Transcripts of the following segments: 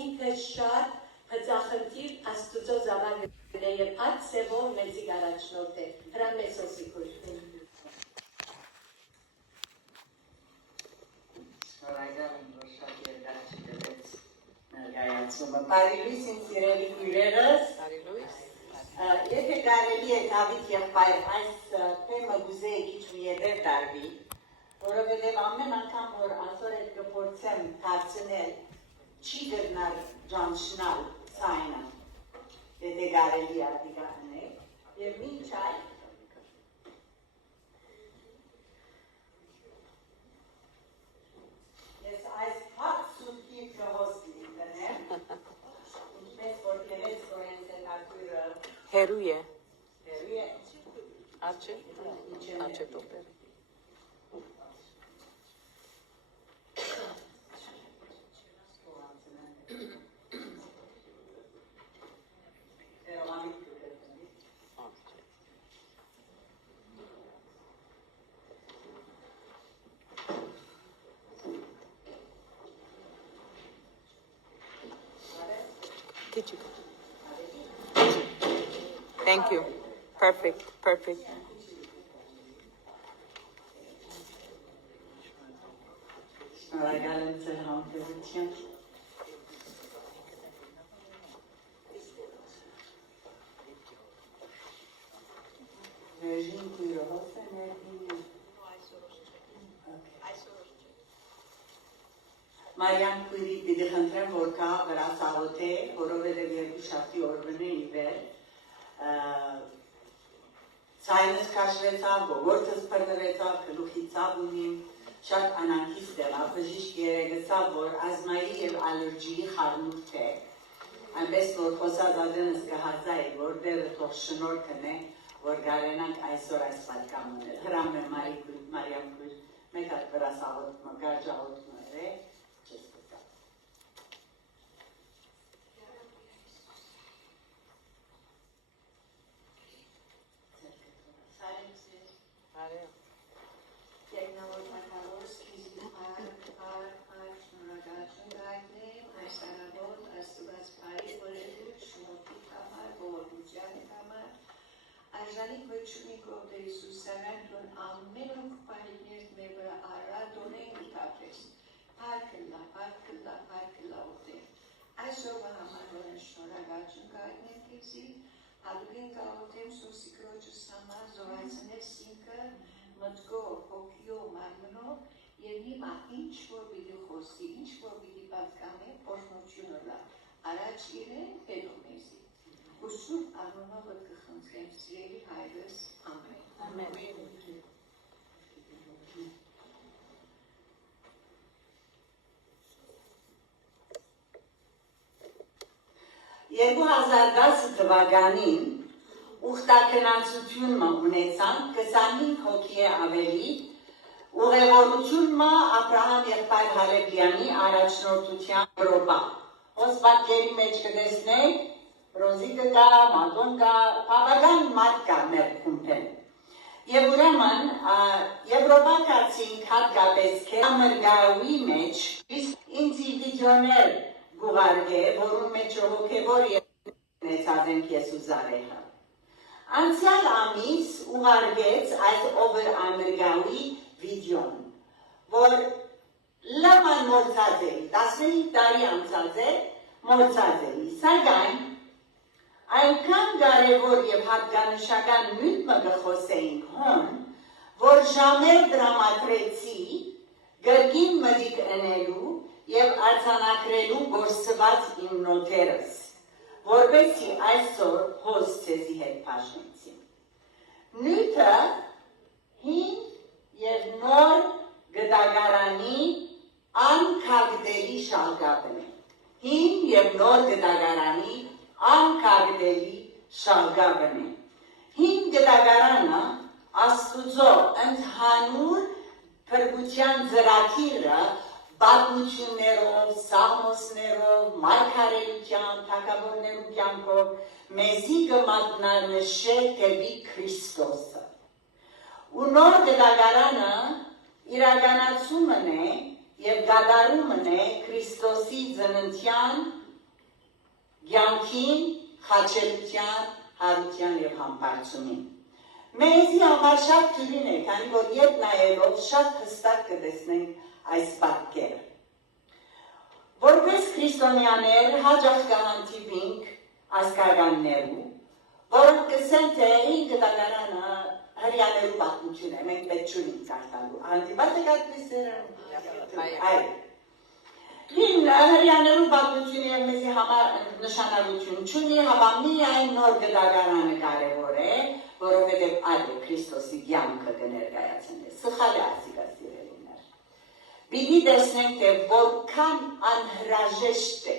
ինքը շատ հծախնդիր աստուծո զավակն է և այդ սևով մեծիկ առաջնորդ է, հրան մեզ հոսիքուր։ Շնորհակալ եմ, որ շատ երկար չգրեց ներկայացումը։ Բարի լույս ինձ սիրելի քույրերս։ Եթե կարելի է Դավիթ եղբայր այս թեմը գուզեի քիչ մի ետև դարվի, որովհետև ամեն անգամ որ այսօր այդ կփորձեմ դարձնել չի գտնար ճանչնալ ցայնը, եթե կարելի է դիգանել, եւ մինչ այդ ես այս հատ սուտքի կհոսքի տնեմ, ինչպես որ կերեց որենց է տակույրը Հերու է։ Հերու է։ Աչե։ Աչե տոպեր։ Thank you. Perfect. Perfect. Շնորհակալ եմ ձեր համբերության։ Ռեժիմ քույրը հոս է ներդինը։ Մարիամ քույրի պիտի խնդրեմ, որ կա վրացաղոտ է, որովհետև երկու շաբթի օրվն է իվեր, ցայնս քաշվեցավ, ողորթս բռնվեցավ, գլուխի ցավ ունիմ, շատ անանքից դելա, բժիշկ երեգեցավ, որ ազմայի և ալերգիի խառնուրդ է, այնպես որ խոսած ադենս կհազայի, որ դերը թող շնորհքն է, որ գարենանք այսօր այս պատկամ ունել, հրամ է Մարիամ քույր, մեկ հատ վրացաղոտ գարջաղոտ մը է, չես կտա։ Տեխնոլոգ մակարոս, կիզի շնորհակալություն գայտնեմ, այս արավոր, աստված պայի որելու, շնորհքի համար, ողորմության համար, այժանի քոչունի կողդ Իսուսարան, տուն ամեն օգ պահիներ մեր վրա արա, դոնեն ուտապես, պարկլա ուտեր, այսօրվա համար որեն շնորհակալություն գայտնեմ կիզի, ալուգեն կաղոտեմ սոսի կրոջս համար, զորացնել սինքը, մտքով, հոգիով, մարմնով և հիմա ինչ որ պիտի խոսի, ինչ որ պիտի պատկամի օրհնությունը լա, առաջ իրեն, հետո մեզի։ Ու սուրբ անունով կխնդրեմ սիրելի հայրս, ամեն։ Ամեն։ 2010 թվականին ուխտակնացությունը ունեցանք 25 հոգի ավելի ուղևորությունը Աբրահամ եղբայր Հալեբյանի առաջնորդության Եվրոպա։ Հոսպատկերի մեջ կտեսնեք, Ռոզիկը կա, Մատոն կա, բավական մարդ կա մեր քումբեն։ Եվ ուրեմն Եվրոպա կացինք հատկապես կամերգաուի մեջ ինձի վիդեոներ գուղարգե, որում մեջ հոգևոր ունեցած ենք ես ու Զարեհը։ Անցյալ ամիս ուղարկեց այս over ամերգաուի վիդեոն, որ լավան մորցած էի, 15 տարի անցած է, մորցած էի, սակայն այնքան կարևոր և հատկանշական նույնը գխոսեինք հոն, որ ժամեր դրամատրեցի գրգին մդիկ ընելու և արձանակրելու գործված իմ նոտերս, որպեսի այսօր հոս ծեզի հետ պաշնեցին։ Նույթը հին և նոր գտագարանի անկագդելի շալգապն է։ Հին և նոր գտագարանի անկագդելի շալգապն է։ Հին գտագարանը Աստուծո ընդհանուր փրկության ծրագիրը պատմություններով, սաղմոսներով, մարգարեության, թագավորներու կյանքով մեզի կմատնանշե դեպի Քրիստոսը։ Ու նոր գտագարանը իրականացումն է և գադարումն է Քրիստոսի ծննդյան կյանքին, խաչելության, հարության և համբարձումին։ Մեզի համար շատ թյուրին է, քանի որ երբ նայելով շատ հստակ կտեսնենք այս պատկերը։ Որպես քրիստոնյաներ հաճախ կհանդիպենք ազգականներու, որոնք կսեն թե ինքը դատարանը հրյաներու պատմություն է, մենք պետք չունենք կարդալու։ Հանդիպած եք այդպիսերը։ Այո։ Ինը հրյաներու պատմություն և մեզի համար նշանակություն չունի, հապա միայն նոր գդագարանը կարևոր է, որովհետև այդ է Քրիստոսի կյանքը կներկայացնի։ Սխալ է ասիկա սիրելիներ։ Պիտի տեսնենք, թե որքան անհրաժեշտ է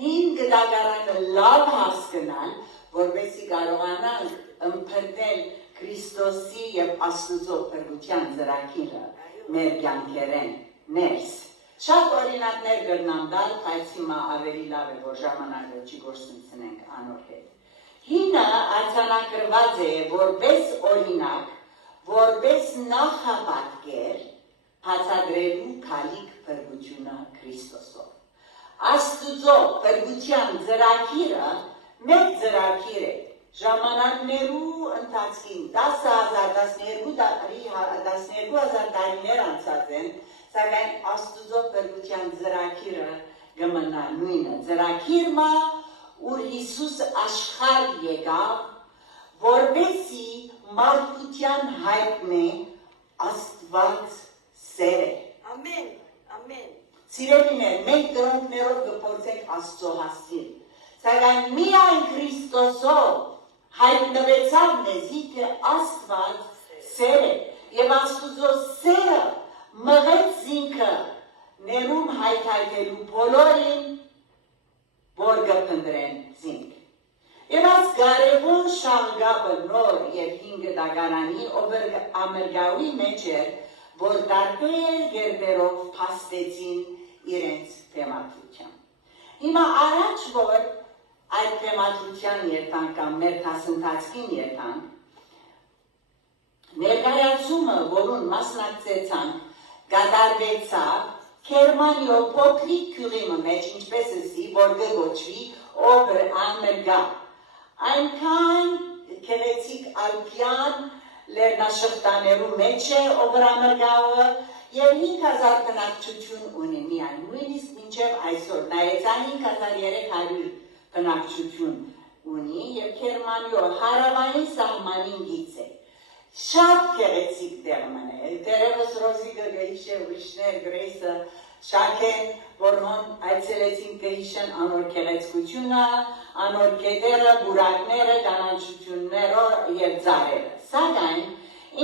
հին գդագարանը լավ հասկանալ, որպեսզի կարողանանք ըմբռնել Քրիստոսի և Աստծո փրկության ծրագիրը մեր կյանքերեն ներս։ Շատ օրինակներ կրնամ տալ, բայց հիմա ավելի լավ է, որ ժամանակը չգործունենք անոր հետ։ Հինը արձանագրված է որպես օրինակ, որպես նախապատկեր բացատրելու քալիք փրկությունը Քրիստոսով։ Աստծո փրկության ծրագիրը մեկ ծրագիր է։ Ժամանակներու ընթացքին 12,000 տարիներ անցած են, սակայն Աստծո փրկության ծրագիրը կմնա նույնը։ Ծրագիրը, ուր Հիսուս աշխարհ եկավ, որպեսզի մարդկության հայտնի Աստված սեր է։ Ամեն, ամեն։ Սիրելիներ, մենք դրանքներով կփորձենք Աստծո հասնել, սակայն միայն Քրիստոսով հայտնվեցավ մեզի, թե Աստված սեր է, և Աստծո սերը մղեց ինքը ներում հայթայթելու բոլորին, որ կփնտրեն զինք։ Եվ այս կարևոր շաղգապը նոր և հին գդագարանի ամերգաուի մեջ էր, որ տարբեր գերբերով փաստեցին իրենց թեմատության։ Հիմա առաջ որ այդ թեմատության երթանք կամ մեր դասընթացքին երթանք, ներկայացումը, որուն մասնակցեցանք, կատարվեցավ Գերմանիո փոքրիկ գյուղի մեջ, ինչպես ասի, որ կոչվի Օբեր Ամերգա։ Այնքան գեղեցիկ ալպյան լեռնաշղթաներու մեջ է Օբեր Ամերգաը և 5000 բնակչություն ունի միայն, նույնիսկ մինչև այսօր, նայեցան 5300 բնակչություն ունի և Գերմանիո հարավային սահմանին գից է։ Շատ գեղեցիկ դերմն է, դերևս Ռոզիկը գհիշե ուրիշներ գրեյսը շակեն, որոնք այցելեցին կհիշեն անոր գեղեցկությունը, անոր գետերը, բուրակները, կանանչությունները և ձարերը։ Սակայն,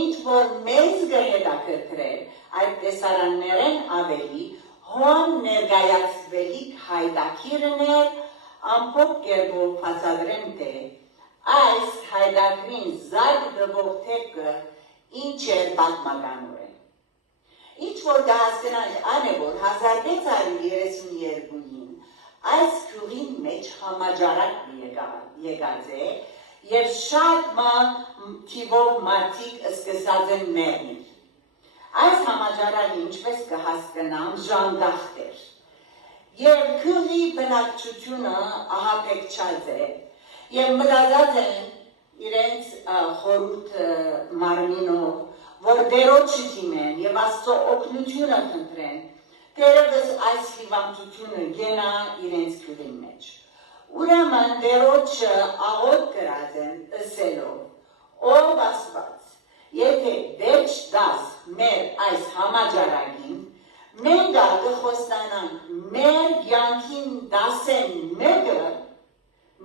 ինչ որ մեզ կհետաքրքրեր, այդ տեսարաններեն ավելի, հոն ներկայացվելիք հայտակիրն էր, ամփոփ կերպով բացատրեմ, թե այս հայտակրին զարկ դվող թեփքը ինչ էր պատմականորեն։ Ինչ որ կհասկանանք այն է, որ 1632-ին այս գյուղին մեջ համաճարակ եկած է և շատ թիվով մարդիկ սկսած են մեռնել։ Այս համաճարակը ինչպես կհասկանամ ժանդախտ էր և գյուղի բնակչությունը ահաբեկչած է և մտածած են իրենց խորհուրդ մարմինով, որ դերոջը դիմեն և Աստծո օգնությունը խնդրեն, դերևս այս հիվանդությունը գենա իրենց գյուղի մեջ։ Ուրեմն դերոջը աղոթ կրած են ըսելով, ով Աստված, եթե վերջ դաս մեր այս համաճարակին, մենք կխոստանանք մեր կյանքին դասեն մեկը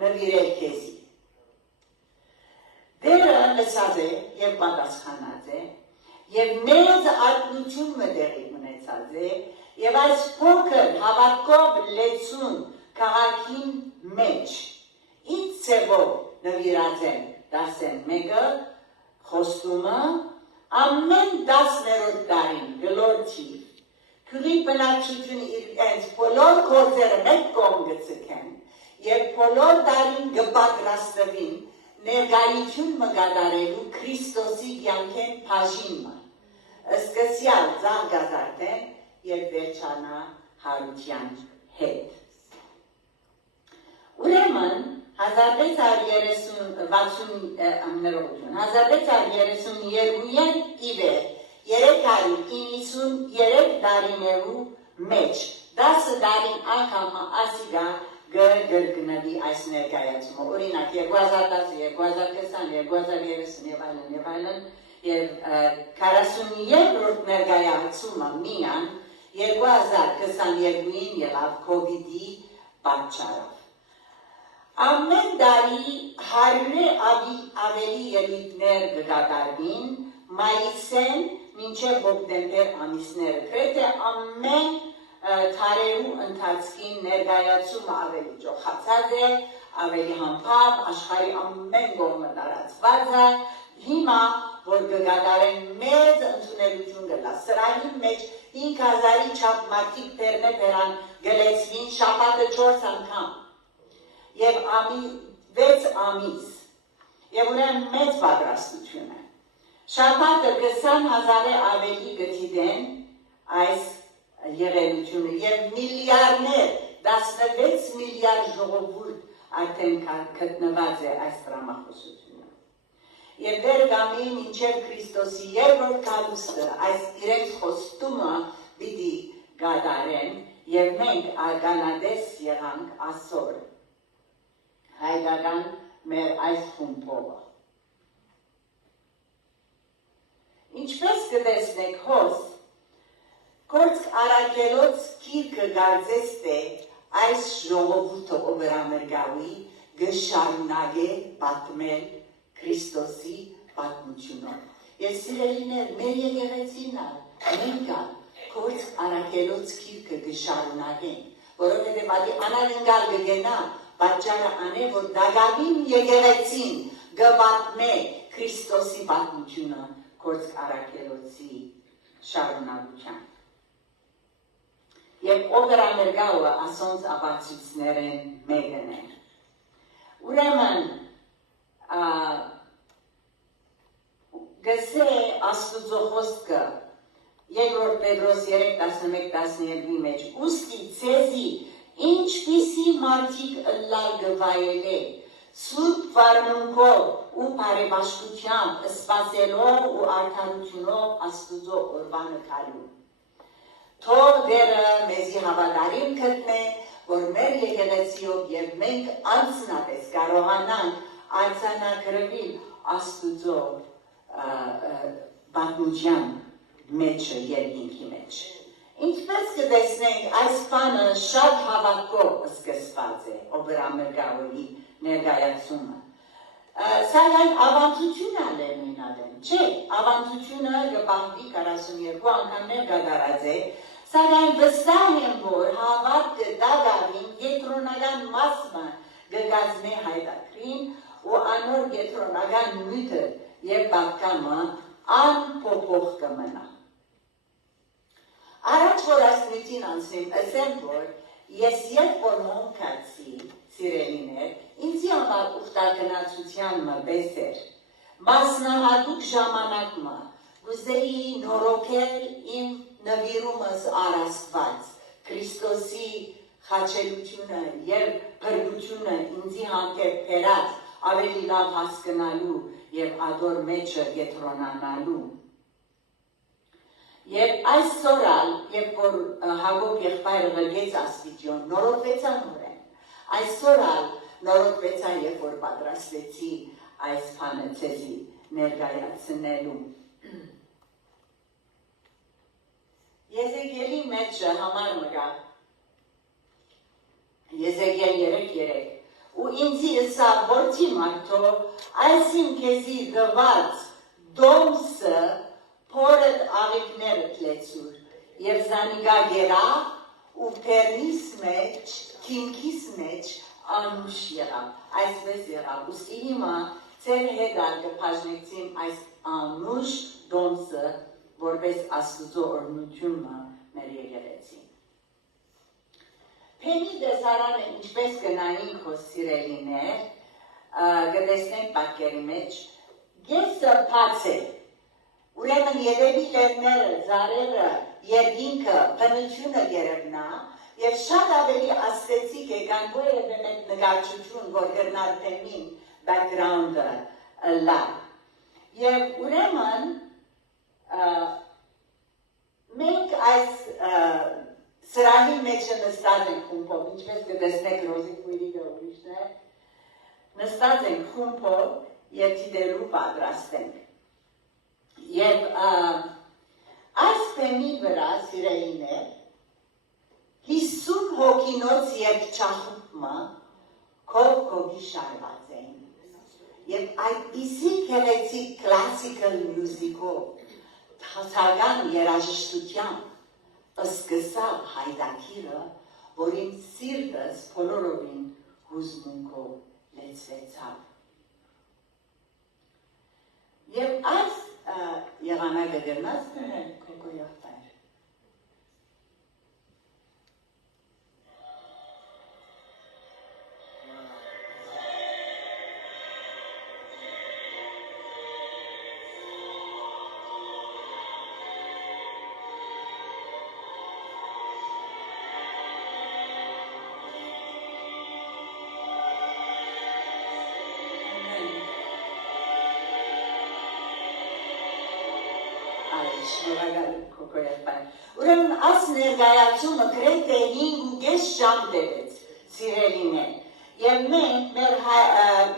նվիրել քեզի։ Դերը լսած է և պատասխանած է, և մեծ ակնություն մտեղի ունեցած է, և այս փոքր հավատքով լեցուն քաղաքին մեջ, ինչ ծևով նվիրած են դասեն մեկը, խոստումը, ամեն 10-րդ տարին գլորթիվ, քրի բնակչությունը իրենց բոլոր գործերը մեկ կողմ գծկեն, և բոլոր տարին գպատրաստվին ներկայություն մկատարելու Քրիստոսի կյանքեն բաժինը, սկսյալ զարգազարդեն և վերջանա հարության հետ։ Ուրեմն Ուրեմն 1632-ին ի վեր 393 տարիներու մեջ 10 տարին անգամ ասիգա գրգնվի այս ներկայացումը։ Օրինակ 2010, 2020, 2030 եւ այլն եւ 42-րդ ներկայացումը միան 2022-ին եղավ COVID-ի պատճառով։ Ամեն տարի 100-ը ավելի ելույթներ կկատարվին մայիսեն մինչև հոկտեմբեր ամիսները։ Գրեթե ամեն տարերու ընթացքին ներկայացումը ավելի ջոխացած է, ավելի համբավ, աշխարհի ամեն կողմը տարածված է։ Հիմա որ կկատարեն մեծ ընդունելություն կլա։ Սրահի մեջ 5000-ի չափ մարդիկ բերան գլեցվին շաբաթը 4 անգամ։ Եվ 6 ամիս։ Եվ ուրեմն մեծ պատրաստություն է։ Շաբաթը 20,000-ը ավելի գտիդեն այս եղելությունը եւ միլիարդներ 16 միլիարդ ժողովուրդ արդեն գտնված է այս դրամախոսությունը։ Եվ դեր գամի մինչև Քրիստոսի երկրորդ կալուստը այս իրենց խոստումը պիտի գադարեն եւ մենք արգանադես եղանք ասոր հայկական մեր այս խումբովը։ Ինչպես կտեսնեք հոս, Կորցք արակելոց կիրկը գարձես թե այս ժողովուրդը օվերամերգավի գշարունագե պատմել Քրիստոսի պատմությունով։ Ես սիրելիներ, մեր եկեղեցին մենք կորցք արակելոց կիրկը գշարունագեն, որովհետև ադի անագնգալ գգենա, պատճառը անե, որ դագավին եկեղեցին գպատմե Քրիստոսի պատմությունը կորցք արակելոցի շարունակության։ Եվ օվերամերգավը ասոնց ապացույցներեն մեկն է։ Ուրեմն գսե Աստուծո խոսքը Երկրորդ Պետրոս 3:11-12-ի մեջ ուստի ցեզի ինչպիսի մարդիկ ըլլալ գվայելե սուրբ վարմունքով ու բարեբաշխությամբ սպասելով ու արդարությունով Աստուծո օրվանը քալու։ Թող դերը մեզի հավատարիմ գտնե, որ մեր եկեղեցիով եւ մենք անձնապես կարողանանք արձանագրվել Աստուծո պատմության մեջը երկինքի մեջ։ Ինչպես կտեսնենք, այս բանը շատ հավատքով սկսված է օվերամերգավի ներկայացումը։ Սակայն ավանդությունը նույնադեմ չէ, ավանդությունը կպահվի 42 անգամներ կատարած է, սակայն վստահ եմ, որ հավատքը դագավին կենտրոնական մասը կկազմի հայտակրին ու անոր կենտրոնական նյութը եւ պատկամը անփոփոխ կմնա։ Առաջ որ այս նյութին անցնեմ, ասեմ, որ ես երբ որ մոնքացի սիրելիներ, ինձի համար ուխտագնացության պես էր, մասնահատուկ ժամանակը, գուզեի նորոգել իմ նվիրումս առաստված, Քրիստոսի խաչելությունը և փրկությունը ինձի հանդեպ բերած ավելի լավ հասկանալու և ադոր մեջը կենտրոնանալու։ Եվ այսօրալ, երբ որ Հակոբ եղբայրը ղրգեց աստիճոն, նորոգվեցա նորեն, այսօրալ նորոգվեցա, երբ որ պատրաստվեցի այս բանը ցեզի ներկայացնելու։ Եզեկիելի մեջը համար մգա, Եզեկիել 3:3, ու ինձի ըսա որդի մարդո, այսին քեզի դված դոմսը փորդ աղիքներդ լեցուր, և զանիգա գերա ու պերնիս մեջ, կինքիս մեջ անուշ եղավ, այսպես եղավ, ուսի հիմա ծեր հետար կպաժնեցիմ այս անուշ դոմսը, որպես Աստուծո օրհնությունը մեր եկեղեցին։ Փենի դեսարանը ինչպես գնային քո սիրելիներ, կտեսնենք պատկերի մեջ, գեսը բաց է, ուրեմն երևի լեռները, ձարերը, երկինքը, բնությունը երևնա, եւ շատ ավելի աստեցիկ է կան որևէ մեկ նկարչություն, որ գտնար թեմին background-ը լա։ Եվ ուրեմն մենք այս սրահի մեջ նստած ենք խումբով, ինչպես կտեսնեք Ռոզի քույրիկը ուրիշն է, նստած ենք խումբով եւ դիտելու պատրաստ ենք։ Եվ այս թեմի վրա սիրելիներ 50 հոգինոց երգչախումբը քովի շարված էին։ Եվ այդպիսի գեղեցիկ classical music-ով թասական երաժշտությամբ սկսավ Հայդակիրը, որին սիրտս բոլորովին հուզմունքով լեցվեցավ։ Եվ այս եղանակը գնաց դնել քոկո եղբայր։ Ուրեմն այս ներկայացումը գրեթե 5.5 ժամ տևեց, սիրելիներ, եւ մենք մեր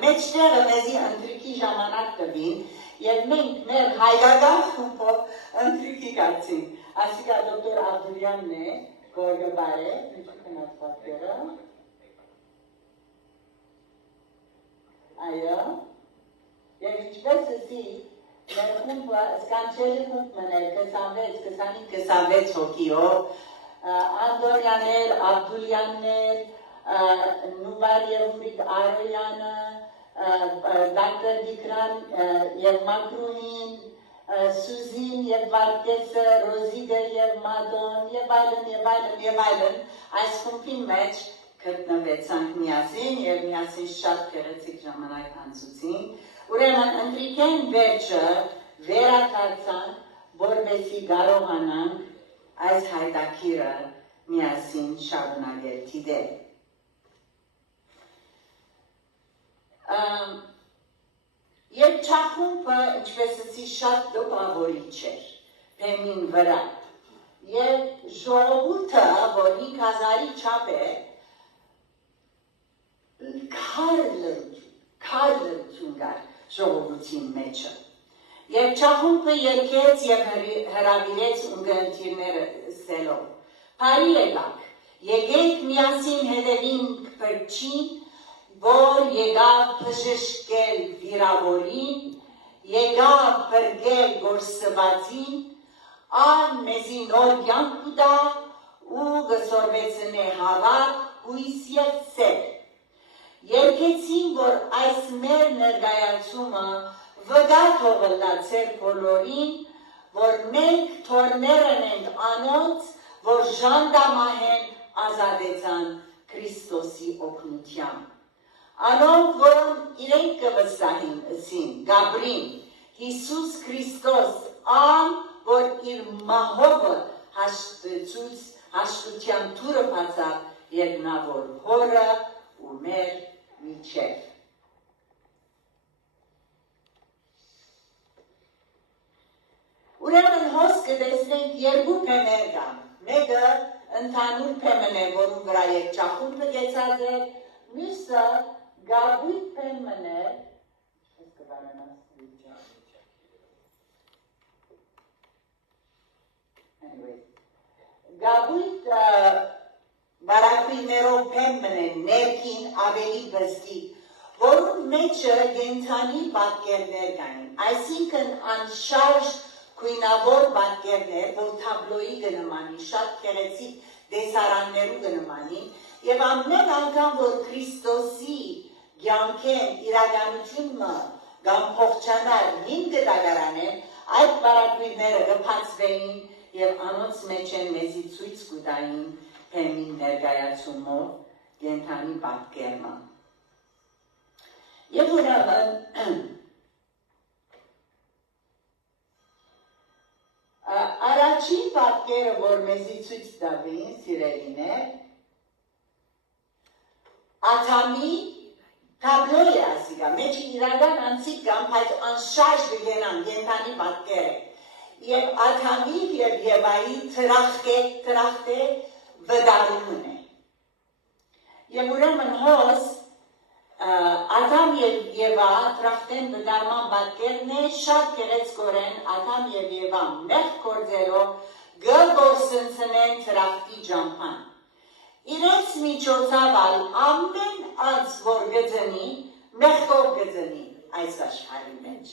մեջտեղը մեզի ընտրիքի ժամանակ տվին, եւ մենք մեր հայկական խումբով ընտրիքի կացին։ Ասիկա դոկտոր Աբդուլյանն է, գորգաբար է, ինչու կնած պատկերը։ Այո, եւ ինչպես էսի, մեր խումբը սկանչելի խումբ մներ 26 հոգիով, Անդորյաններ, Աբդուլյաններ, Նուբար եւ Ուրիկ Արոյանը, դոկտոր Դիկրան եւ Մակրունին, Սուզին եւ Վարկեսը, Ռոզիգը եւ Մադոն եւ այլն, այս խումբի մեջ գտնվեցանք միասին եւ միասին շատ գեղեցիկ ժամանակ անցուցինք։ Ուրեմն ընտրիքեն վերջը վերադարձանք, որպեսզի կարողանանք այս հայտակիրը միասին շարունակել դիտել։ Երգչախումբը, ինչպես ասի, շատ տպավորիչ էր թեմին վրա։ Եվ ժողովուրդը, որ 5000-ի չափ է, քար լրություն կար ժողովրդի մեջը։ Երգչախումբը երգեց եւ հրավիրեց ունկնդիրները սելով։ Բարի եկաք, եկեք միասին հետևենք փրկչին, որ եկավ բժշկել վիրավորին, եկավ փրկել գործվածին, ան մեզի նոր կյանք կտա ու գսորվեցնե հավատ, հույս եւ սեր։ Երգեցին, որ այս մեր ներկայացումը վկա թողնա ձեր բոլորին, որ մենք թորներն ենք անոնց, որ ժանդամահեն ազատեցան Քրիստոսի օգնությամբ։ Անոնք, որոնք իրենք կվստահին ասին, Գաբրին, Հիսուս Քրիստոս, ան, որ իր մահովը հաշտության թուրը բացավ երկնավոր հորը ու մեր միջև։ Ուրեմն հոս կտեսնենք երկու փեմեր կան, մեկը ընդհանուր փեմն է, որում վրա երգչախումբը կեցած է, մյուսը գաբույթ փեմն է, գաբույթ բարակույներով փեմն է, ներքին ավելի բստիկ, որում մեջը գենթանի պատկերներ կային, այսինքն անշարժ քույնավոր պատկերներ, որ թաբլոյի կնմանի, շատ գեղեցիկ դեսարաններու կնմանի, եւ ամեն անգամ, որ Քրիստոսի կյանքեն իրականությունը կամ փոխչանար հին դատարանեն, այդ բարակույները կփածվեին եւ անոնց մեջ են մեզի ցույց կտային թեմին ներկայացումով կենթանի պատկերը։ Եվ ուրեմն առաջին պատկերը, որ մեզի ցույց տվին, սիրելիներ, Աթամի թաբլո է ասիկա, մեջ իրական անցիկ կամ հայտ անշարժ գենան, ենթանի պատկեր է։ Եվ Աթամի և Եվայի տրախտ է վդարումն է։ Եվ ուրեմն հոս Աթամ և Եվա տրախտեն վդարման պատկերն է շատ գեղեցկորեն Աթամ և Եվա մեղ կործելով գորսնցնեն տրախտի ճամփան։ Իրենց միջոցավալ ամեն անց որ գծնի, մեղքով գծնի այս աշխարհի մեջ։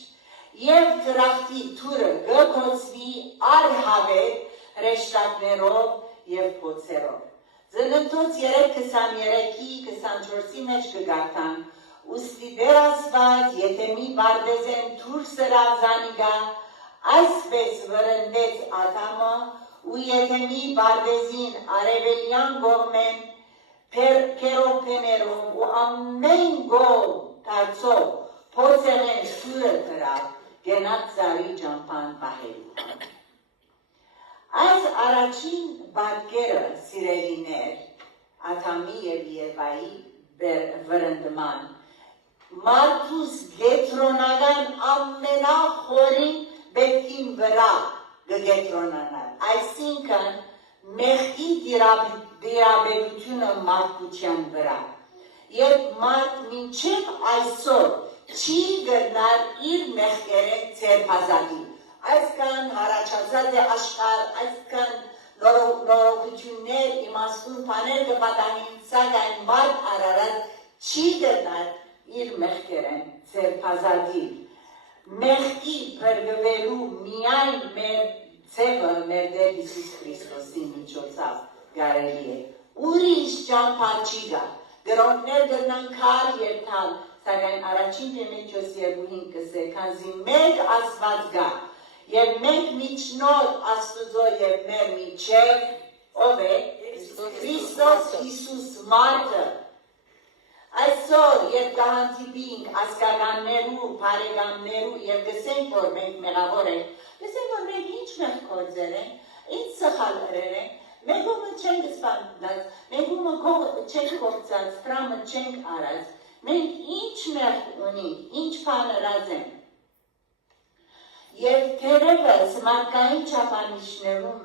Եվ տրախտի թուրը գկոցվի արհավետ հրեշտակներով և փոցերով։ Ծննդոց 3:23-24-ի մեջ կգարտան, ուստի դեր ասված, եթե մի բարդեզեն թուր սրավ զանիգա, այսպես վրընդեց Աթամը, ու եթե մի բարդեզին արևելյան գողմեն, կերոպեներով ու ամեն գող թարցով փոցերեն թուրը տրավ, գենատ ծարի ճամփան պահելու։ Այս առաջին պատկերը սիրելիներ Աթամի և Եվայի վրընդման մարդուս գետրոնական ամենախորին բետքին վրա գգետրոնանալ, այսինքն մեղքի դիրաբերությունը մարդկության վրա։ Երբ մարդ մինչև այսօր չի գտնար իր մեղքերեն ձերբազատի, այսքան հարաճած է աշխարհ, այսքան նորոգություններ, իմաստուն բաներ կպատահին, սակայն մարդ արարած չի գտնար իր մեղքերեն ձերբազատի։ Մեղքի փրկվելու միայն մեր ձևը մեր Տեր Հիսուս Քրիստոսի միջոցով կարելի է։ Ուրիշ ճամփա չի գա։ Գրոնքներ գտնան քար և թալ, սակայն առաջին Տիմոթեոս 2:5 կսե, քանզի մեկ Աստված գա, և մենք միջնորդ Աստուծո և մեր միջև, ով է, Քրիստոս Հիսուս մարդը։ Այսօր, երբ կհանդիպինք ազգականներու, բարեկամներու և գսենք, որ մենք մեղավոր ենք, գսենք, որ մենք ինչ մեղ գործեր ենք, ինչ սխալներ ենք, մենք ումը չենք սպանդած, մենք ումը չենք կործած, տրամը չենք արած, մենք ինչ մեղ ունենք, ինչ բաներած ենք։ Եվ թերևս մարդկային չափանիշներով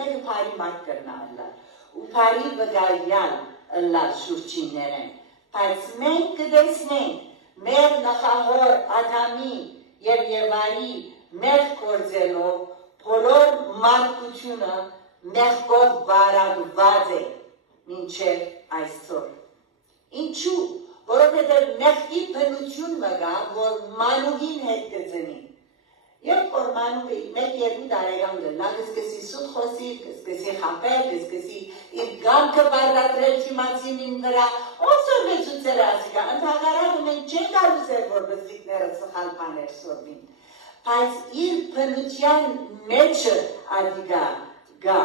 մեկը բարի մարդ կրնա ըլլար, ու բարի վգայալ ըլլար շուրջիններեն, բայց մենք կտեսնենք մեր նախահոր Աթամի և Եվայի մեղ գործելով բոլոր մարդկությունը մեղքով վարակված է մինչև այսօր։ Ինչու՞, որովհետև մեղքի բնություն մգա, որ մանուհին հետ կծնի։ Երբ որ մանուհի 1-2 տարեկան գնա, կսկսի սուտ խոսի, կսկսի խաբել, կսկսի իր գամքը բարդատրել թիմացինին վրա, ոսոր մեծուցել ասիկա, ընդհակառակը մենք չենք արուսել, որ բզիկները սխալ բաներ սորվին, բայց իր բնության մեջը ադիգա գա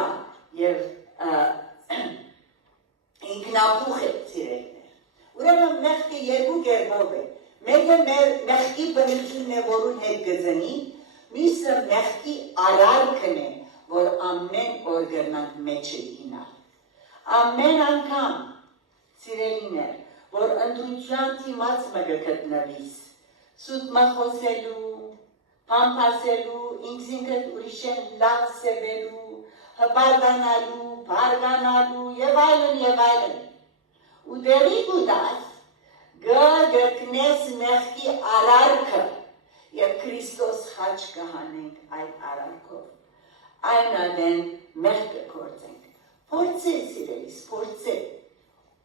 և ինքնապուխ է ծիրելներ։ Ուրեմն մեղքը երկու կերպով է, մեկը մեր մեղքի բնությունն է, որուն հետ գծնի, մյուսը մեղքի արարքն է, որ ամեն օր գրնանք մեջը ինալ։ Ամեն անգամ, սիրելիներ, որ ընդունչյան թիմաց մը գտնվիս, սուտ մը խոսելու, պամպասելու, ինքսինքդ ուրիշեն լավ սևելու, հպարդանալու, բարգանալու և այլն։ Ու դերի գուտած գգնես մեղքի արարքը և Քրիստոս խաչ կհանենք այդ արարքով։ Այն ադեն մեղ կգործենք։ Փորձե, սիրելիս, փորձե։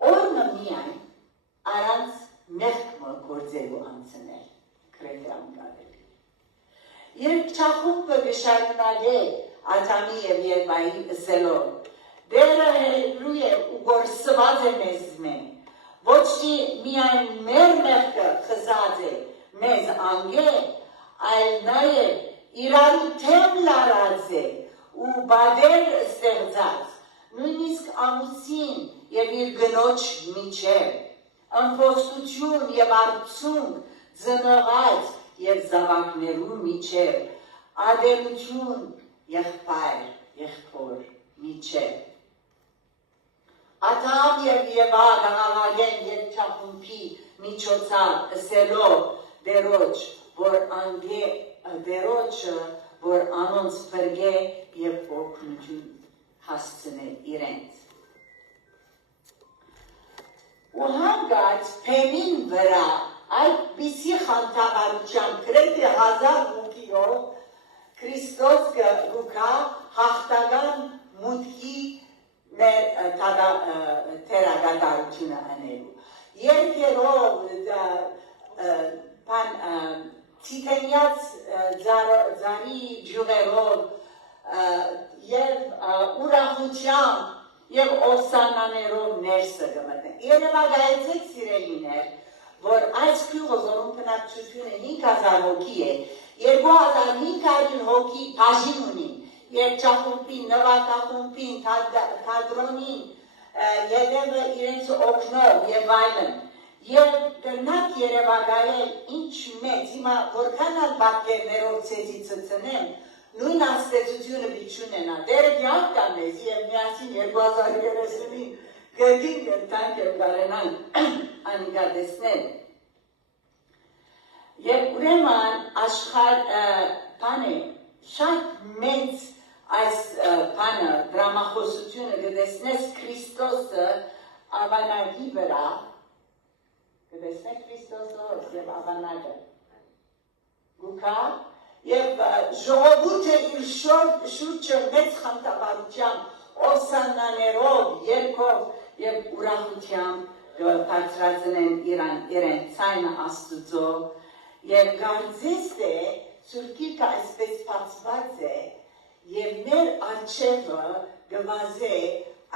Օրը միայն առանց մեղքը գործելու անցնել, քրեդրան կարելի։ Երբ չախումբը գշարունակե Աթամի և Եվայի ըսելով, դերը հերելու է ու գործված է մեզ մեն, ոչ չի միայն մեր մեղքը խզած է մեզ անգե, այլ նաև իրարու թեմ լարած է ու բադեր ստեղծած, նույնիսկ ամուսին և իր գնոջ միջև, ըմբոստություն և արցունք ձնողած և զավակներու միջև, ադելություն եղբայր, եղբոր միջև։ Աթամ և Եվա գաղաղագեն երկչախումպի միջոցավ ասելով դերոջ, որ անգե դերոջը, որ անոնց բրգե և օգնություն հասցնե իրենց։ Ու հանգած պեմին վրա այդպիսի խանդավառությամբ գրեթե 1000 մուկիով Քրիստոս գուկա հաղթական մուտքի մեր թերագադարությունը անելու։ Երկերով ցիտենյաց ձարի ջուղերով և ուրախությամբ և ոսանաներով ներսը գմտնեն։ Երևակայեցեք սիրելիներ, որ այս քյուղը, որում բնակչությունը 5000 հոգի է, 2500 հոգի բաժին ունի, երկչախումբին, նվագախումբին, թատրոնին, ետևը իրենց օգնով և այլն։ Եվ կրնակ երևակայել ինչ մեծ, հիմա որքան ալ բատկերներով ցեզի ծծնեմ, նույն աստեցությունը բիչունենա, դերը գյավ կա մեզ և միասին 2030-ին գրգին գրտանք և կարենան անիգա դեսնել։ Եվ ուրեման աշխար բանը շատ մեծ այս բանը դրամախոսությունը գտեսնես Քրիստոսը ավանագի վրա, գտեսնեք Քրիստոսը և ավանագը գուկա և ժողովուրդը իր շուրջը մեծ խանդավառությամբ ոսանաներով, երգով և ուրախությամբ բարձրացնեն իրեն ցայնը Աստուծո և կարծես թե Սուրբ Գիրքը այսպես բացված է և մեր առջևը գվազե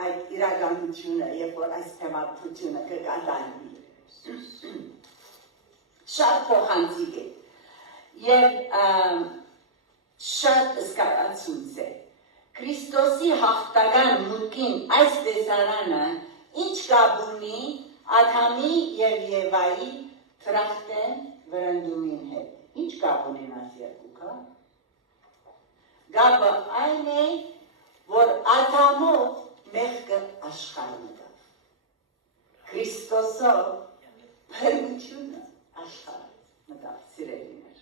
այդ իրականությունը, երբ որ այս թեմատությունը կկատարվի։ Շատ փոխանցիկ է և շատ զգացուցիչ է։ Քրիստոսի հաղթական մուտքին այս տեսարանը ինչ կապ ունի Ադամի և Եվայի թրախտեն վրընդումին հետ։ Ինչ կապ ունեն այս երկուքը։ Գաբը այն է, որ Ադամով մեղքը աշխարհ մտավ։ Քրիստոսով փրկությունը աշխարհ մտավ, սիրելիներ։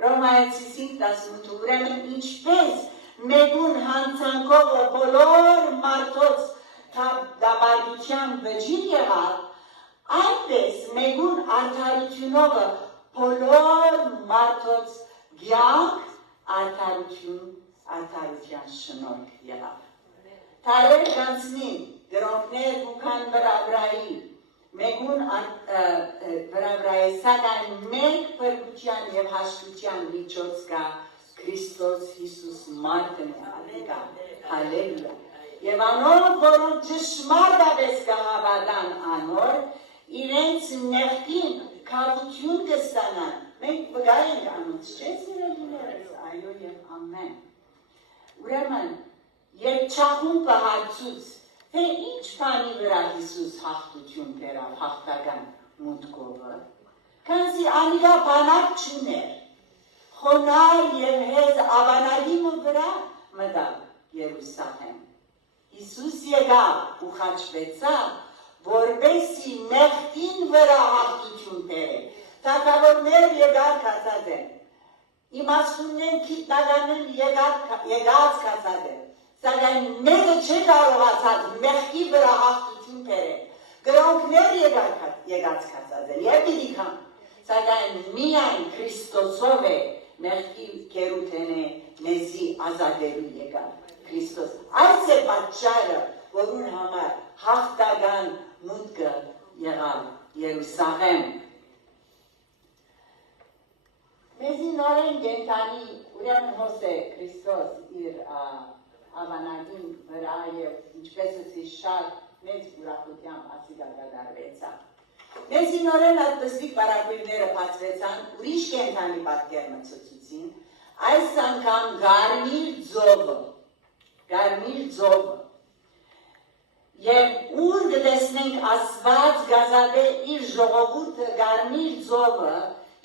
Հռոմայացիս 5:18 ուրեմն ինչպես մեկուն հանցանքով բոլոր մարդոց դաբարդության վճիռ եղավ, այնպես մեկուն արդարությունով բոլոր մարդոց կյանք արդարության շնորհք եղավ։ Թարեր կանցնին, գրոնքներ ուքան վրավրայի, մեկուն վրավրայի, սակայն մեկ փրկության և հաշտության միջոց կա Քրիստոս Հիսուս մարդն է, հալելույա։ Եվ անոր, որոնք ճշմարտապես կհավատան անոր, իրենց մեղքին քավություն կստանան։ Մենք վկա ենք անոնց, չէ՞ սիրելիներս, այո և ամեն։ Ուրեմն, երկչախումբը հարցուց, թե ինչ բանի վրա Հիսուս հաղթություն բերավ հաղթական մուտքովը, քանզի անիգա բանակ չուներ, խոնար և հեզ ավանագիմը վրա մտավ Երուսաղեմ։ Հիսուս եկավ ու խաչվեցավ, որպեսզի մեղքին վրա հաղթություն բերե։ Թագավորներ եկար կացած են, իմաստուններ գիտնականներ եկած կացած են, սակայն մեկը չի կարողացած մեղքի վրա հաղթություն բերել։ Գրոնքներ եկած կացած են, և պիտի կան, սակայն միայն Քրիստոսով է մեղքի կերութենե մեզի ազատելու եկավ Քրիստոս։ Այս է պատճառը, որուն համար հաղթական մուտքը եղավ Երուսաղեմ։ Մեզի նորեն գենթանի ուրեմն հոսե Քրիստոս իր ավանագին վրա և ինչպես շատ մեծ ուրախությամբ ասիկա կատարվեցավ։ Մեզի նորեն ատպստիկ բարակույրները բացվեցան, ուրիշ կենթանի պատկեր մցուցուցին, այս անգամ գարմիր ձովը, և ուր գտեսնենք ասված գազադե իր ժողովուրդը գարմիր ձովը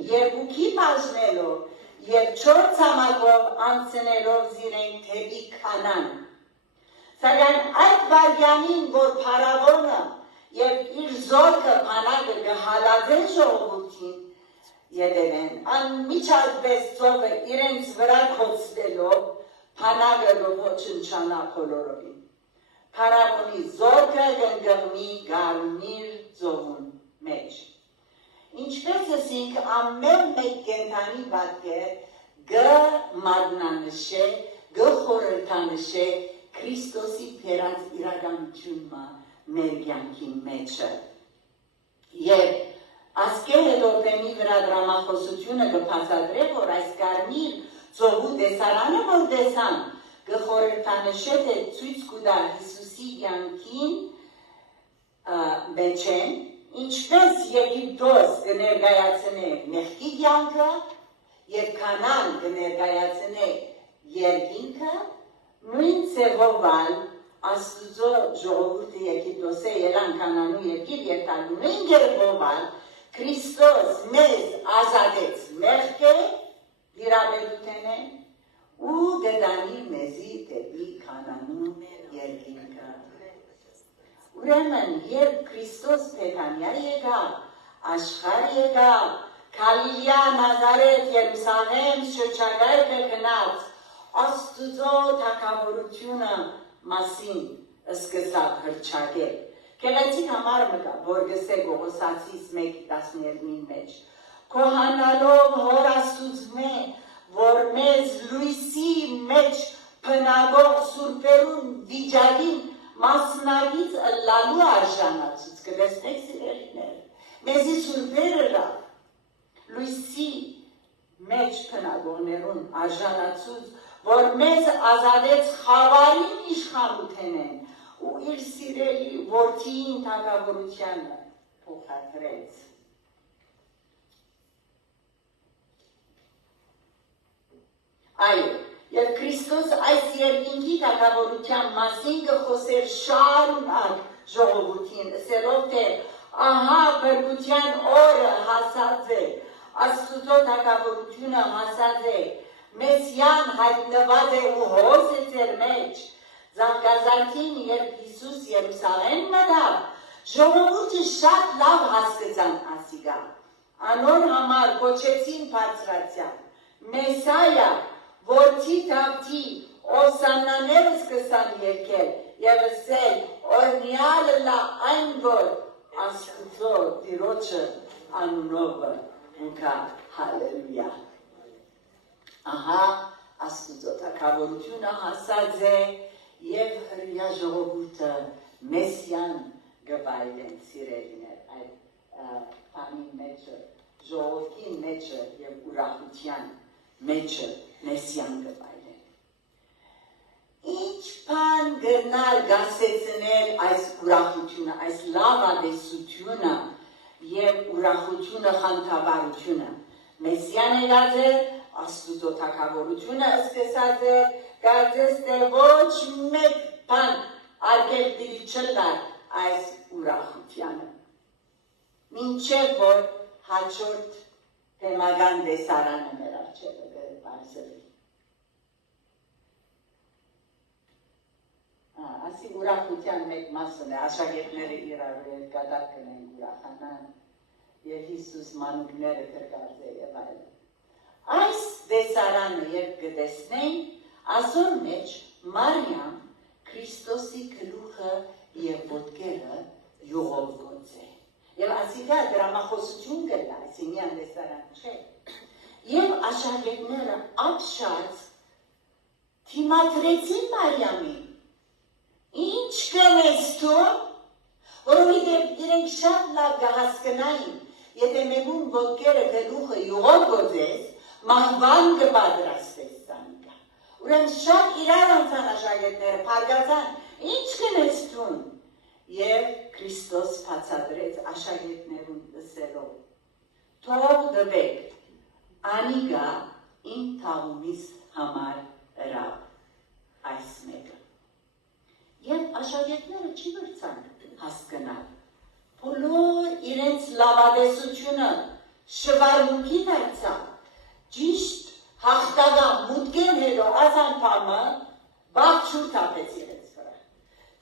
երկուքի բաժնելով և 4 ցամաքով անցնելով զիրենք թեպի Քանան։ Սակայն այդ վայրկյանին, որ փառավոր զորքը բանակը գհալածել ժողովրդին ետևեն, անմիջապես ծովը իրենց վրա կոծվելով բանակը ոչնչանա բոլորովին։ Փարավոնի զորքը կընկղմի գարունիր ծովում մեջ։ Ինչպես ասինք, ամեն մեկ կենդանի պատկեր գմատնանշե, գխորհրդանշե Քրիստոսի բերած իրականությունը մեր կյանքի մեջը։ Եվ ասկե հետոպեմի վրա դրամախոսությունը կբացատրե, որ այս կարմիր ծովու տեսարանը, որ տեսան, գխորհրդանշե թե ցույց կտա Հիսուսի կյանքին մեջ են, ինչպես Եգիպտոս կներկայացնե մեղքի կյանքը եւ Կանան կներկայացնե երկինքը, նույն ձևով Աստուծո ժողովուրդը Եգիպտոսե ելան Կանանու երկիր եւ տալու նույն կերպով Քրիստոս մեզ ազատեց մեղքը դիրաբերութենեն ու գտանի մեզի դեպի Կանանու երկինքը։ Ուրեմն, երբ Քրիստոս Փեթանիա եկավ, աշխարհ եկավ, Գալիլեա, Նազարեթ, Երուսաղեմ շրջակայքը գնաց, Աստուծո թագավորությունը մասին սկսավ հռչակել։ Գեղեցիկ համար մկա, որ գսե Կողոսացիս 1:19-ին մեջ, քոհանալով հոր Աստուծմե, որ մեզ լույսի մեջ բնագող սուրբերուն վիճակին մասնագից լալու արժանացուց, կտեսնեք սիրելիներ, մեզի սուրբերը լավ, լույսի մեջ բնագողներուն արժանացուց, որ մեզ ազատեց խավարին իշխանութենեն ու իր սիրելի որդիին թագավորությանը փոխադրեց։ Այո, եւ Քրիստոս այս երկինքի թագավորության մասին կխոսեր շարունակ ժողովրդին, ասելով թե ահա բրգության օրը հասած է, Աստուծո թագավորությունը հասած է, Մեսիան հայտնված է ու հոս է ձեր մեջ, Զանգազարդին, երբ Հիսուս Երուսաղեմ մտավ, ժողովուրդը շատ լավ հասկացան ասիգա, անոր համար կոչեցին բարձրացյան, Մեսայա, որդի Դավթի, օսանաները սկսան երգել եւ ասել, օրհնյալը լա այն, որ Աստուծո Տիրոջը անունով ուկա, հալելույա։ Ահա Աստուծո թագավորությունը հասած է եւ հրյա ժողովուրդը Մեսիան գվայելեն սիրելիներ այդ բանի մեջը, ժողովրդի մեջը եւ ուրախության մեջը Մեսիան գվայելեն։ Ինչ բան գնալ գասեցնել այս ուրախությունը, այս լավադեսությունը եւ ուրախությունը խանդավառությունը։ Մեսիան եկած է, Աստուծո թագավորությունը սկսած է, կարծես թե ոչ մեկ բան արգել դիլի չլար այս ուրախությանը։ Մինչև որ հաջորդ թեմական դեսարանը մեր առջևը կբարձրի։ Ասի ուրախության մեկ մասն է, աշակերտները իրարու կատար կնեն ուրախանան եւ Հիսուս մանուկները կրկարձե եւ այլն։ Այս դեսարանը երբ կտեսնենք, ասոր մեջ Մարիամ Քրիստոսի գլուխը եւ ոտքերը յուղով է։ Եվ ասիկա դրամախոսություն կլա, այսինքն դեսարան չէ։ Եվ աշակերտները ապշած թիմադրեցին Մարիամին։ Ինչ կնես դու, որովհետև իրենք շատ լավ կհասկանային, եթե մեկուն ոտքերը գլուխը յուղով գոձես, մահվան կպատրաստես տանիկա։ Ուրեմն շատ իրար անցան աշակերտները, փարգացան, ինչ կնես դուն։ Եվ Քրիստոս բացատրեց աշակերտներուն լսելով. թող դվեք, անիկա իմ թաղումիս համար հրավ այս մեկը։ Եվ աշակերտները չի վրցան հասկանալ։ Բոլոր իրենց լավադեսությունը շվարմունքի դարձավ, ճիշտ հաղթական մուտքեն հետո ասան պամը բաղ չուր թապեց իրենց վրա։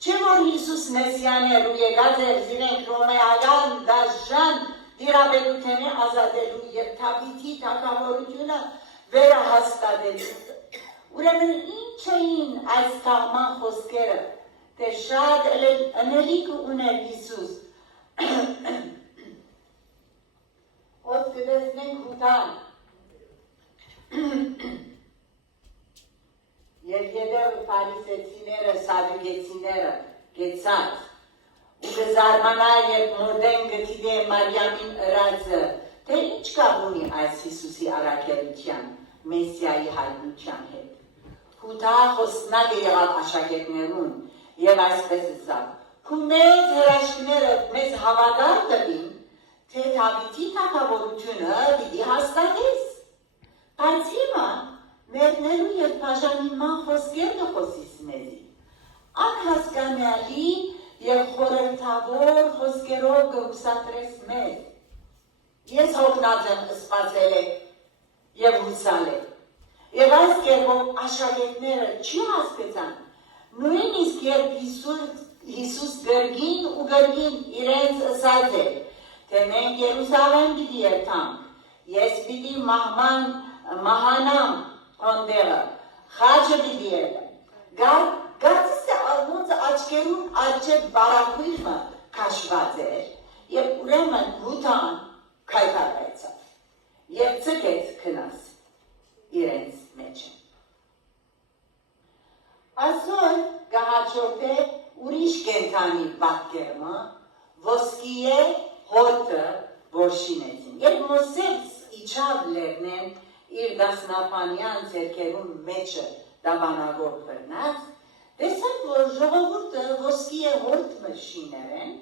Չէ որ Հիսուս Մեսիան էր ու եկած էր զիրենք Ռոմեական դաշան դիրաբերութենի ազատելու և Դավիթի թագավորությունը վերահաստատելու։ Ուրեմն ինչ էին այս թաղման խոսքերը, թե շատ ընելիք ուներ Հիսուս։ Ոտ կտեսնենք հութան։ Եվ ետև փարիսեցիները, սադուկեցիները գեցած ու կզարմանա և մոդեն գտիդե Մարիամին ըրածը, թե ինչ կապ ունի այս Հիսուսի առաքելության, Մեսիայի հայտնության հետ։ Հութա խոսնակը եղավ աշակերտներուն և այսպես ասավ. «Քու մեծ հրաշքները մեզ հավատալ տվին, թե Դավիթի թագավորությունը պիտի հաստատես, բայց հիմա մեռնելու և բաժանման խոսքեր կխոսիս մեզի, անհասկանալի և խորհրդավոր խոսքերով կհուսադրես մեզ։ Ես հոգնած եմ սպասել և հուսալ եմ։ Եվ այս կերպով աշակերտները չի հասկացան, նույնիսկ երբ Հիսուս գրգին ու գրգին իրենց ասած էր, թե մենք Երուսաղեմ պիտի երթանք, ես պիտի մահանամ հոնդեղը, խաչը պիտի ելեմ։ Գարցիս է ոնց աչկերուն արջև բարակույրը կաշված էր, և ուրեմն հութան կայքարվեցավ, և ծկեց կնաս իրենց մեջը։ Այսօր կհաջորդե ուրիշ կենթանի պատկերմը, ոսկի է հոտը, որ շինեցին։ Երբ Մոսես իջավ լեռնեն իր դասնապանյան ձեռքերուն մեջը դավանավոր բռնած, տեսավ, որ ժողովուրդը ոսկի է հոտը շիներ են,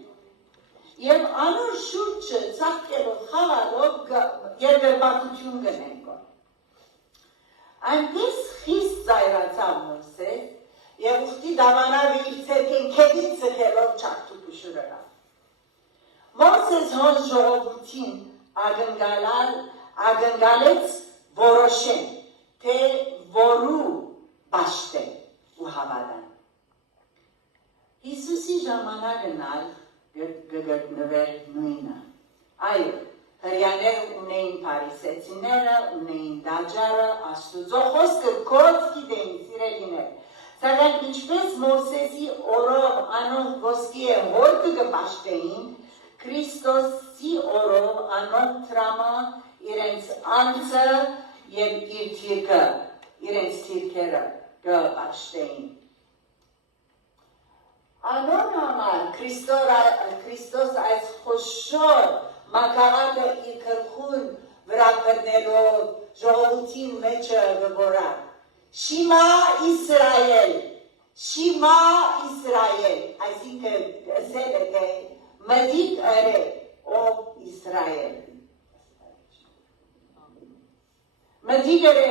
և անոր շուրջը ծաղկելով խաղալով երբերբակություն գնեն կոն։ Այնպես խիստ զայրացավ Մոսես և ուխտի դավանավ իր ձեռքին քեդից ծխելով չարդու կուշուրըրավ։ Մոսես հոն ժողովրդին ագնգալեց որոշեն, թե որու բաշտեն ու հավադան։ Հիսուսի ժամանակն ալ գգտնվեր նույնը։ Այո, հրյաներ ունեին փարիսեցիները, ունեին դաջարը, Աստուծո խոսքը կոց գիտեին սիրելիներ, սակայն ինչպես Մովսեսի օրով անոնք ոսկի է հոտը կպաշտեին, Քրիստոսի օրով անոնք տրամը իրենց անձը և իրենց թիրքերը կպաշտեին։ Անոր համար Քրիստոս այս խոշոր մակաղակը իր գլխուն վրա բռնելով ժողովրդին մեջը գորավ. Շիմա Իսրայել, Շիմա Իսրայել, այսինքն ասել է, թե մտիկ ըրե, ով Իսրայել։ Մտիկ ըրե,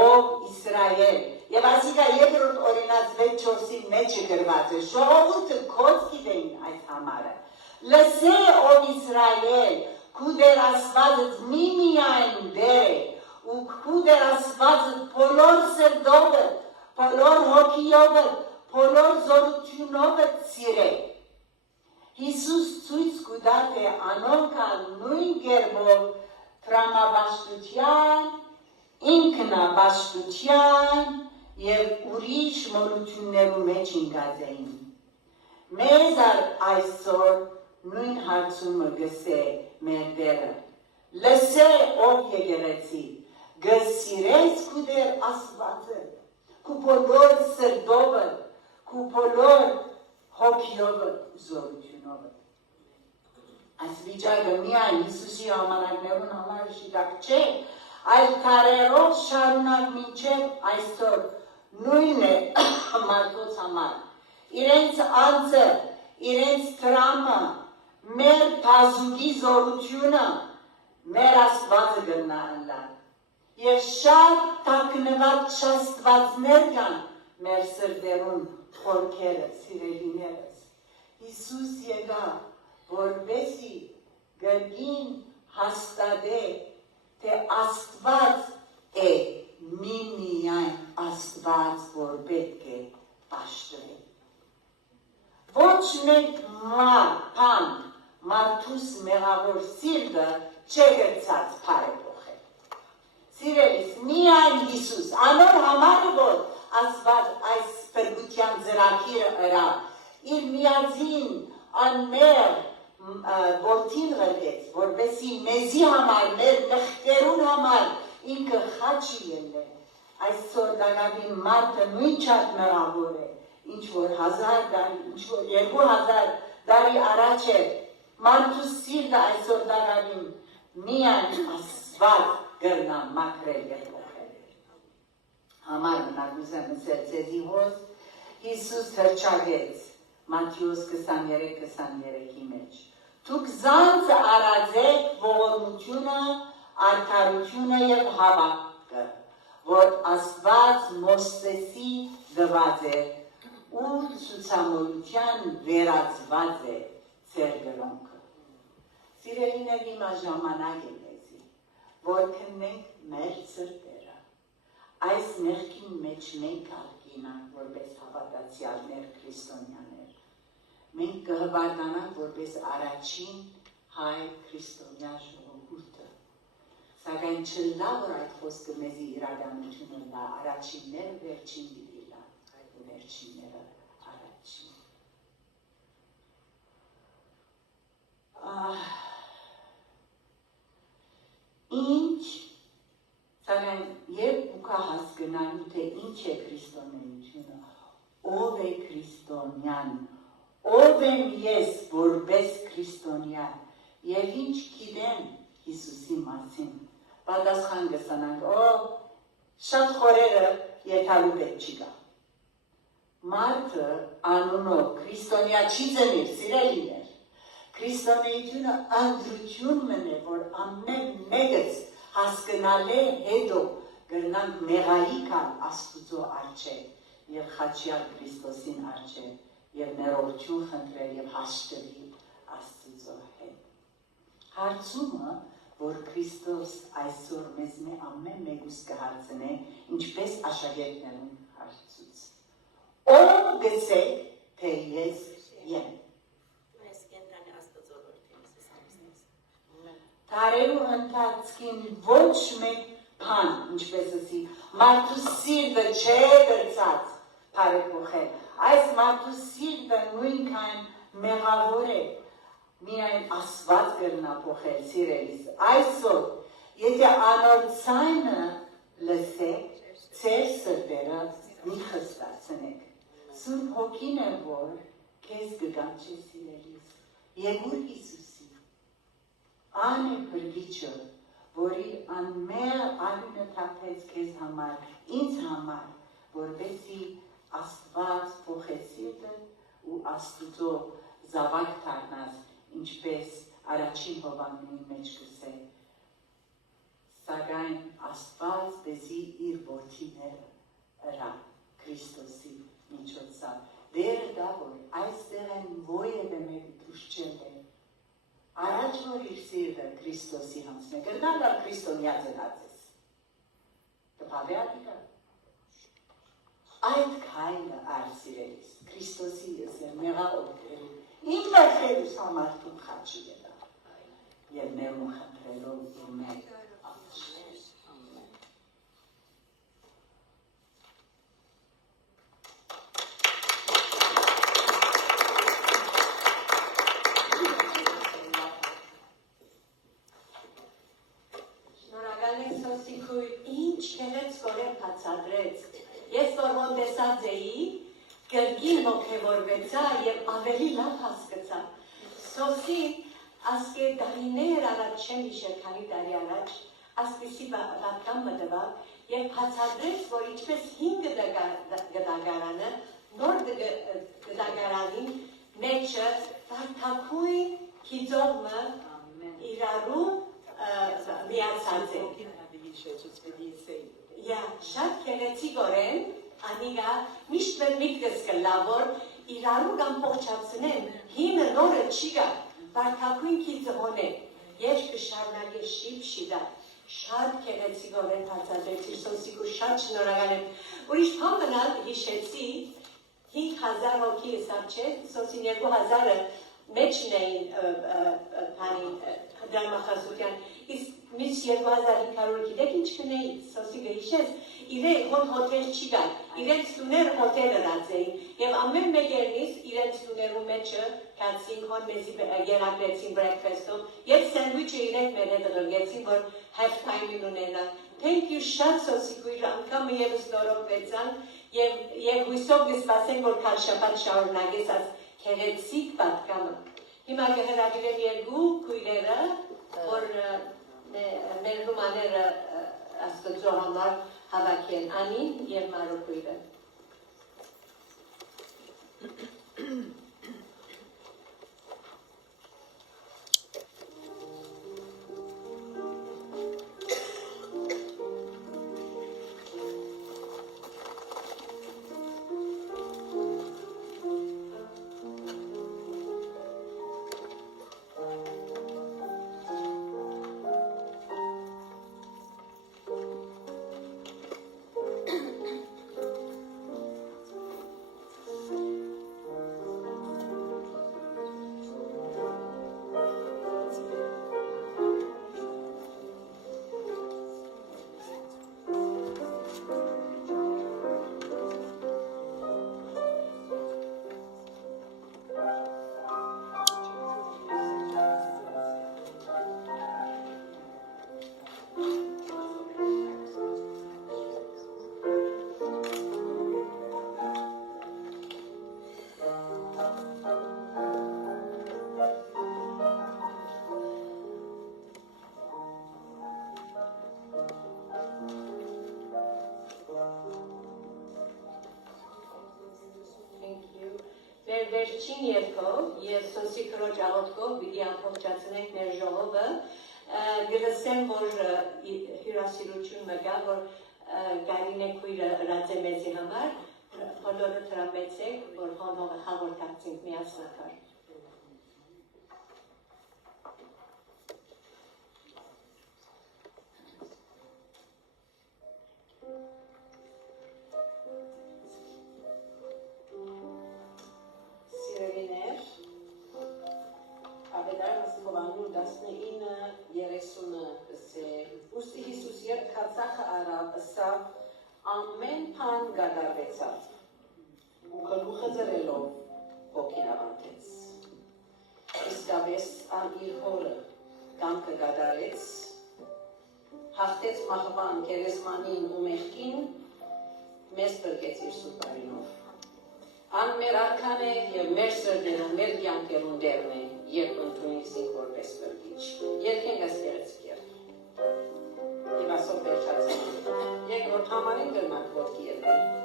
ով Իսրայել։ Եվ այսիկա երկրորդ օրինաց 6:4-ի մեջը գրված է, ժողովուրդը քոց գիտեին այս համարը։ Լսե ով Իսրայել, քու դեր Աստվածդ միմիայն դեր է, ու քու դեր Աստվածդ բոլոր սրտովդ, բոլոր հոգիովդ, բոլոր զորությունովդ սիրե։ Հիսուս ցույց կտա, թե անոնքան նույն կերպով տրամաբաշխության, ինքնաբաշխության և ուրիշ մոլություններու մեջ ինգած էին։ Մեզ այսօր նույն հարցումը գսե մեր դերը։ Լսե ով եկեղեցի, գսիրես քու դեր Աստվածը, քու բոլոր սրտովդ, քու բոլոր հոգիովդ, զորությունովդ։ Այս վիճակը միայն Հիսուսի ժամանակներուն համար շիտակ չէ, այլ քարերով շարունակ մինչև այսօր նույն է մարդոց համար։ Իրենց անձը, իրենց տրամը, մեր բազուկի զորությունը, մեր Աստվածը գնալա։ Եվ շատ թաքնված շաստվածներ կան մեր սրտերուն խորքերը, սիրելիներս։ Հիսուս եկավ, որպեսզի գրգին հաստատե, թե Աստված է միմիայն Աստված, որ պետք է պաշտվի։ Ոչ մեկ բան մարդուս մեղավոր սիրտը չգրցած փարեփոխել։ Սիրելիս, միայն Հիսուս, անոր համար որ Աստված այս փրկության ծրագիրը ըրա, իր միածին անմեղ որդին ղրկեց, որպեսզի մեզի համար, մեր մեղքերուն համար ինքը խաչի ելնե։ Այսօր դարավին մարդը նույն շատ մեղավոր է, ինչ որ 1000 տարի, ինչ որ 2000 տարի առաջ է, մարդու սիրտը այսօր դարավին միայն Աստված գրնա մաքրել եւ փոխել։ Համար մնաք ուզեմ ասել ձեզի հոս, Հիսուս հրճագեց Մատթեոս 23:23-ի մեջ։ Դուք զանց արածեք ողորմությունը, արդարությունը եւ հավատքը, որ Աստված Մովսեսի դված է ու ցուցամոլության վերածված է ձեր գրոնքը։ Սիրելիներ, հիմա ժամանակ է մեզի, որ քննենք մեր սրտերը։ Այս մեղքին մեջ մենք արգինանք որպես հավատացյալներ, քրիստոնյաներ։ Մենք կհվարդանանք որպես առաջին հայ քրիստոնյա ժողովուրդը։ Սակայն չլա որ այդ խոսքը մեզի իրականությունը լա, առաջինները վերջին դիտի լա, վերջինները առաջին։ Ինչ, սակայն երբ ուկա հասկնալու թե ինչ է քրիստոնեությունը, ով է քրիստոնյան, ով եմ ես որպես քրիստոնյա եւ ինչ գիտեմ Հիսուսի մասին, պատասխան կստանանք, շատ խորերը եթալու պետք չի գա։ Մարդը անունով քրիստոնյա չի ծնիր, սիրելիներ։ Քրիստոնեությունը անդրություն մնե, որ ամեն մեկս հասկնալ է հետո գրնանք մեղայիկալ Աստուծո արջև և խաչյալ Քրիստոսին արջև և ներողություն խնդրել և հաշտվի Աստուծո հետ։ Հարցումը, որ Քրիստոս այսօր մեզ ամեն մեկուս կհարցնե, ինչպես աշակերտներուն հարցուց։ Ով գսեք, թե ես եմ։ Տարերու ընթացքին ոչ մեկ բան, ինչպես ասի, մարդու սիրտը չէ գրծած փարեփոխել։ Այս մարդու սիրտը նույնքան մեղավոր է, միայն Աստված կրնա փոխել, սիրելիս։ Այսօր, եթե անոր ձայնը լսեք, ձեր սրտերը մի խստացնեք։ Սուրբ Հոգին է, որ քեզ կգանչի, սիրելիս, եկուր Հիսուսի։ Ան է փրկիչը, որի անմեղ արյունը թափեց քեզ համար, ինձ համար, որպեսզի Աստված փոխեց սիրտդ ու Աստուծո զավակ դառնաս, ինչպես առաջին Հովհաննեսի մեջ գսե։ Սակայն Աստված դեզի իր որդիները ыրա Քրիստոսի միջոցով։ Դերը դա որ այստեղ են ովևէ մեկը դուրս չելը։ Առաջ որ իր սիրտը Քրիստոսի հանցնե, կրնալ քրիստոնյա ծնածես։ Կփավեատիկա։ Այդ քայլը արսիրելիս, Քրիստոսի եսեր մեղավոր, իմ մեղքերուս համար դու խաչի ելա, և ներում խնդրելով իր մեկ ապշներ։ Ինչ կերեց կորեն բացադրեց, ես որոն տեսած էի, գրգին հոգևորվեցա և ավելի լավ հասկացա։ Սոսի ասկե դարիներ առաջ չեմ իշեր քանի տարի առաջ, ասպիսի վատկան մտվավ և բացադրեց, որ ինչպես 5 գդագարանը, նոր գդագարանին մեջը վարդակույն կիծողմը իրարու միացած է։ Շատ կեղեցիկ օրեն, անիգա միշտ մեր միտքս կլա, որ իրարու կամ փոխչացնեն, հինը նորը չի գա, վարդակույն կիծողոն է, ես կշարնագե շիպ-շիդա, շատ կեղեցիկ օրեն բացադրեց իր սոսիկու շատ շնորհակալ եմ, ուրիշ բան մնալ հիշեցի, 5,000 հոգի սարչեց, սոսին 2,000-ը մեջն էին դրամախազության, իսկ միս 2,500 գիտեք ինչ կնեի, սոսի գհիշես, իրեն հոթել չի գար, իրենց տուներ հոթել ըրած էին, և ամեն մեկերնից իրենց տուներու մեջը կացին, հոն մեզի երակրեցին բրեքվեստով, և սենդվիչը իրենք մեր հետ ըրգեցին, որ half time-ին ունենան, thank you շատ սոսի կույր անգամը եվս նորոգվեցան, և հույսով գսպասեն, որ կալ շապատ շարունակես աս քեղեցիկ պատկամը։ Հիմա կհրավիրեմ երկու քույրերը, որ մեր ռումաները աստծո համար հավաքեն Անին և Մարո քույրը։ Վերջին երկով և սոսի քրոջ աղոտքով պիտի ամբողջացնենք մեր ժողովը, գլսեմ, որ հյուրասիրություն մգա, որ Գարինե քույրը ըրած է մեզի համար, բոլորը տրամեցեք, որ հաղորդացինք միասնակար։ Ուստի Հիսուս երբ քացախը արավ, ըսավ, ամեն բան գադարվեցավ, ու գլուխը ձրելով հոգին ավանդեց։ Իսկապես ան իր հորը կամքը գադարեց, հաղթեց մահվան գերեզմանին ու մեղքին, մեզ բրկեց իր սուրբ արյունով։ Ան մեր արքան է և մեր սրտերը, մեր կյանքերուն դերն է, երբ ընդունեցինք որպես բրկիչ։ Երկենք ասկերեցիկ երբ։ Եվ ասով վերջացան։ Երկրորդ համարին գրմանք ոտքի երբել։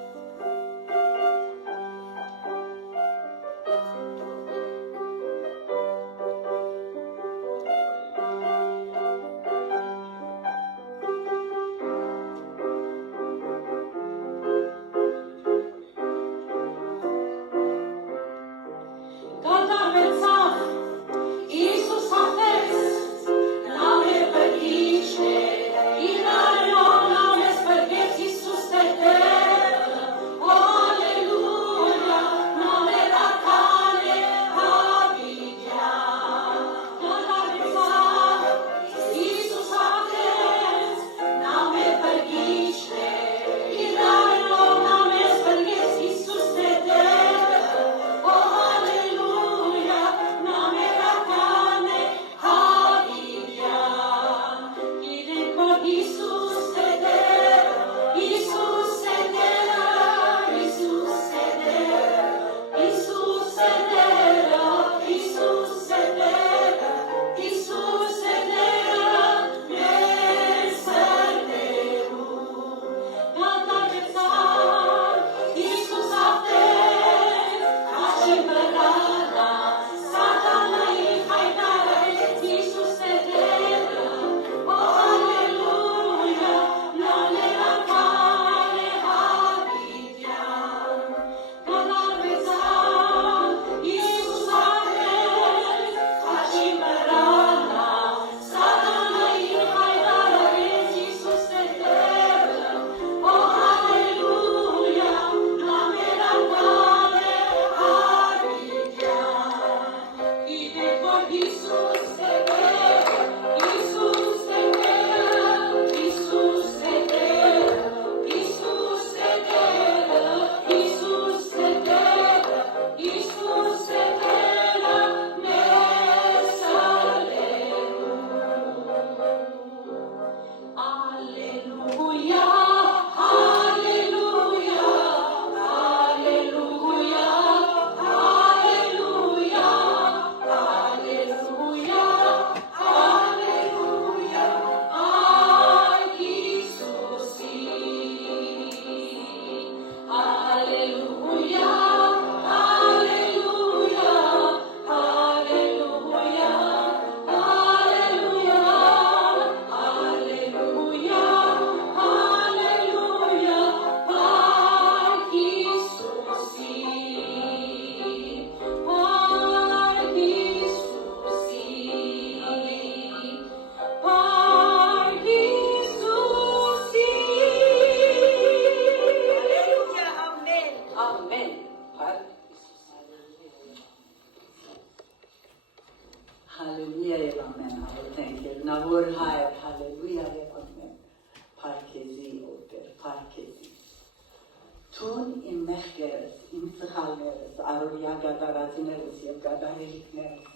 Hallelujah. Հալելույա եւ ամեն աղոթենք եւ նավոր հայր հալելույա եւ ամեն Փարքեզի օտեր Փարքեզի Տուն իմ մեղքերս իմ սխալներս առօրյա գադարածներս եւ գադարելիքներս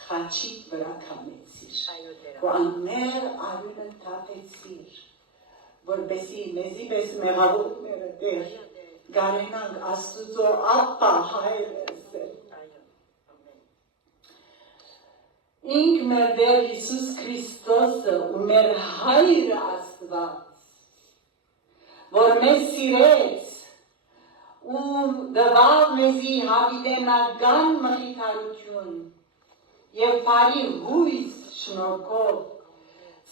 խաչիկ վրա կամեցիր ու անմեր արյունը թափեցիր որբեսի մեզի պես մեղավորները դեր գարենանք Աստուծո ապա հայրս Ինք մեր Տեր Հիսուս Քրիստոսը ու մեր Հայր Աստված, որ մեզ սիրեց ու տվավ մեզի հավիտենական մխիթարություն եւ բարի հույս շնորհքով,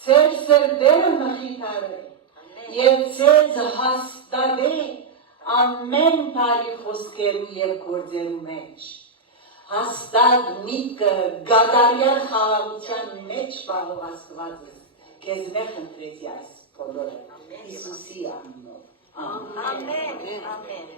ծեր սրտերը մխիթարե եւ ձեզ հաստատե ամեն բարի խոսքերու եւ գործերու մեջ։ Հաստատ միտքը գադարյալ խաղաղության մեջ պահող Աստվածը քեզ մեր խնդրեցի այս բոլորը Հիսուսի անունով։ Ամեն։